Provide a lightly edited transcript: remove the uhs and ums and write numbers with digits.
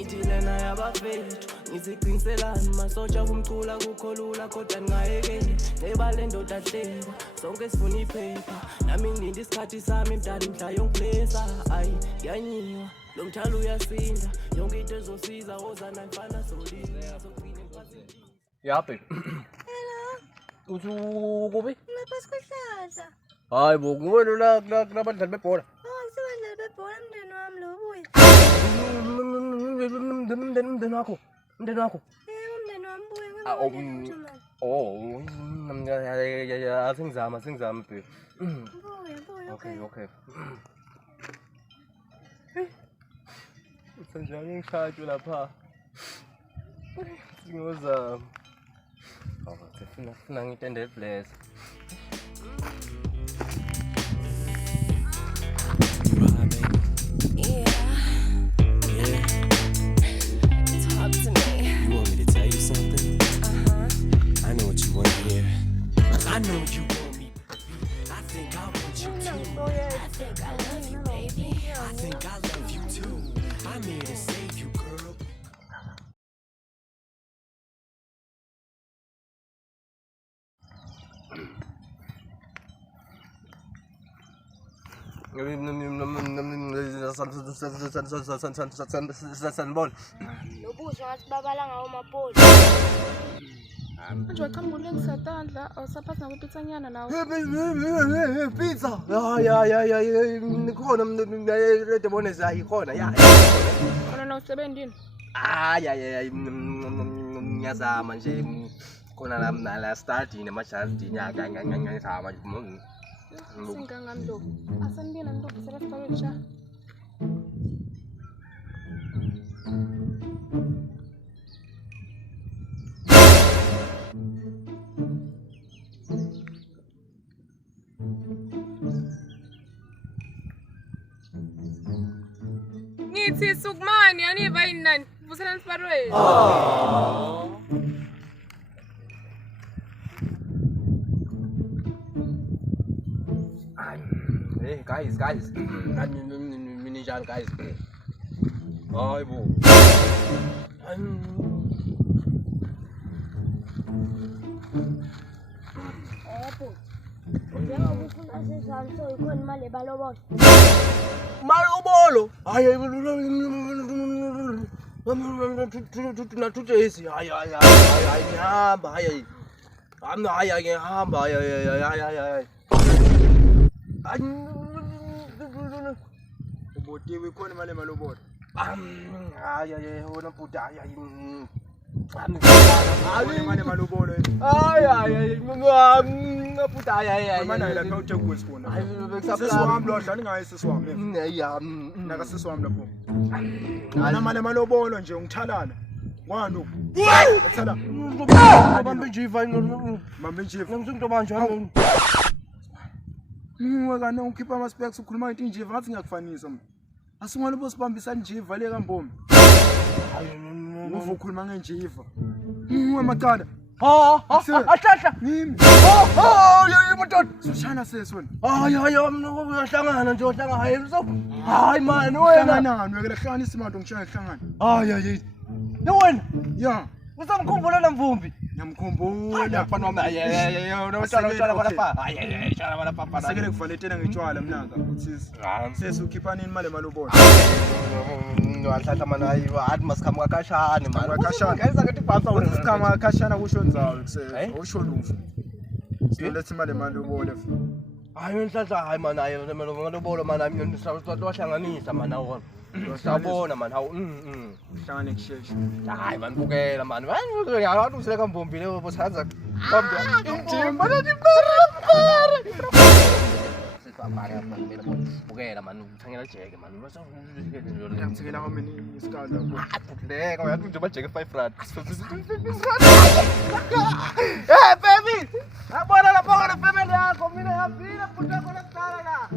Ngithi lena yabafethu ngiziqiniselani masotsha kumcula kukholula kodwa ngingayekeli nebale ndoda hlekwa sonke sifuna iphepha nami ngilinde isikhathi sami mdala mhla yongiblesa ayi yanyiwa lo mthalo uyasinda yonke into ezosiza wozana mfana solila sokugcina emphathini. Yeah, babe. Hello. Ukubi? Ngaphansi kwehlahla. Hayi bo, ngubona la kunabadlali bebhola. Oh, isibandla bebhola umndeni wami lo ubuye. Umndeni wakho. Umndeni wakho. Umndeni wami ubuye singizama babe. Buye, Okay. Senjani ngishaywe lapha. Ngozama. Funa ngitende bless. Talk to me. You want me to tell you something? I know what you want to hear. I know you want me. I think I want you too. I think I love you, baby. I think I love you too. I'm here to save you, girl. Sanibona. Nobusha ngathi babala ngawo mapoli. Manje waqhamuka ulengisatandla awusaphathi nakwipitsanyana nawe. Pizza. Ya. Khona red bonus ayikhona. Ya. Wena nawusebenzini? Ya. Ngiyazama nje khona la study nemajardini ngiyazama nje. Singangani lo? Asanibina nitobisela esikolweni sha. Ngithi sukumani yaniva yini nani? Vusela nisibarweni. Hey guys. Mini John guys. Ay bo. Njengoba ufuna sesami so ikhona imali ebalobolo. Malobolo. Ay natutesi. Ay ngihamba. Ay. Ngihamba. Ay. Ubotiwe ikhona imali emalobolo. Wona bhuti Imali emalobolo. Bhuti Manje lapha uThekwini sifuna. Sesiwami lo dlala ngaye sesiwami. Naka sesiwami lapho. Ana mali emalobolo nje ungithalana. Ngwani lo? Ethala. Bambe njiva Mambe nje. ngizonto manje Ngwakane ukhipha ama specs ukhuluma into nje ngathi ngiyakufanisa mina. Asingwalo bosibambisa nje vale kambombi. Uvu ukhuluma ngenjiva. Amaqanda. ahlahla Ngimi. Yimoto Soshana sesona. uyahlangana nje hayi man wena Hlangana wekela hlanganisa imali ngishaya hlangana. wena Ya, usamkhumbula mvumbi ngiyamkhumbula. mfana wami Sekele kuvaletela ngitshwala mnanga uthisi. Sesi ukhiphana imali emalobolo. wahlahla man athi masikhamuka kashane man Kashane. ngayenza ngathi ibhansa wena Usikama khashana kusho nzawo kusese. Usho lufu. Silethe imali emalobolo. hayi nhlahla hayi man malobolo man wahlanganisa man awona sabona man hawu Hlangane kusheshe. hayi man bukela man yawathi usileka mbombi leyo boshanza imjimba bukela man uthangela jeke man Ngiyamthekela kwamini isikali lapho. leka uyathi nje bajeke 5 rand hey baby abona lapha kana family yakho mina yabila futhi yakho lakudala la